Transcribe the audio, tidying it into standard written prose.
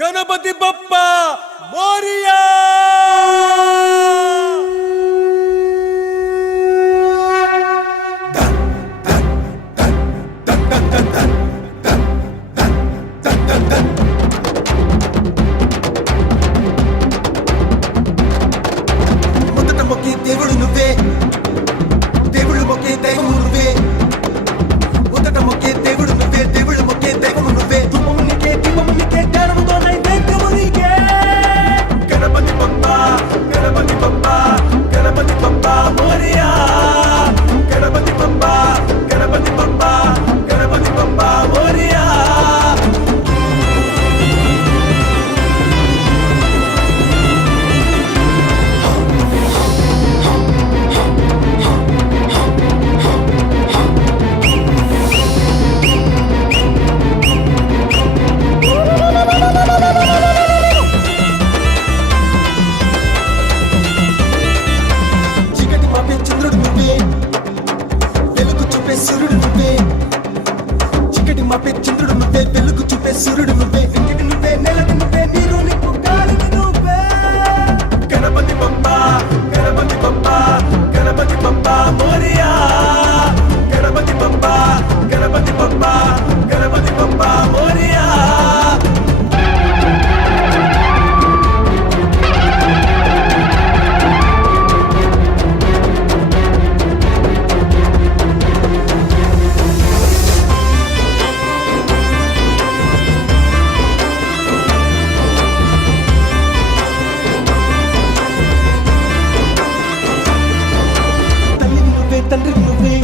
गणपति बप्पा मोरिया। మొదట మొక్కి దేవుడు నువ్వే, దేవుళ్ళు మొక్కే దైవము నువ్వే. మొదట మొక్కే దేవుడు నువ్వే, దేవుళ్ళు మొక్కే దైవము నువ్వే. ధూపము నీకే, దీపము నీకే, జ్ఞానముతో నైవేద్యము నీకే. గణపతి బప్పా, గణపతి బప్పా, గణపతి బప్పా మోరియా. గణపతి బప్పా, గణపతి బప్పా, గణపతి బప్పా మోరియా. చీకటి మాపే చంద్రుడు నువ్వే, వెలుగు చూపే సూర్యుడు నువ్వే. చీకటి మాపే చంద్రుడు నువ్వే, వెలుగు చూపే సూర్యుడు నువ్వే. వెంకటి నువ్వే, నెలటి నువ్వే, నీరు నిప్పు గాలిని నువ్వే. గణపతి బప్పా, గణపతి బప్పా, గణపతి బప్పా మోరియా. గణపతి బప్పా, గణపతి బప్పా, గణపతి బప్పా మోరియా. తల్లివి నువ్వే, తండ్రివి నువ్వే,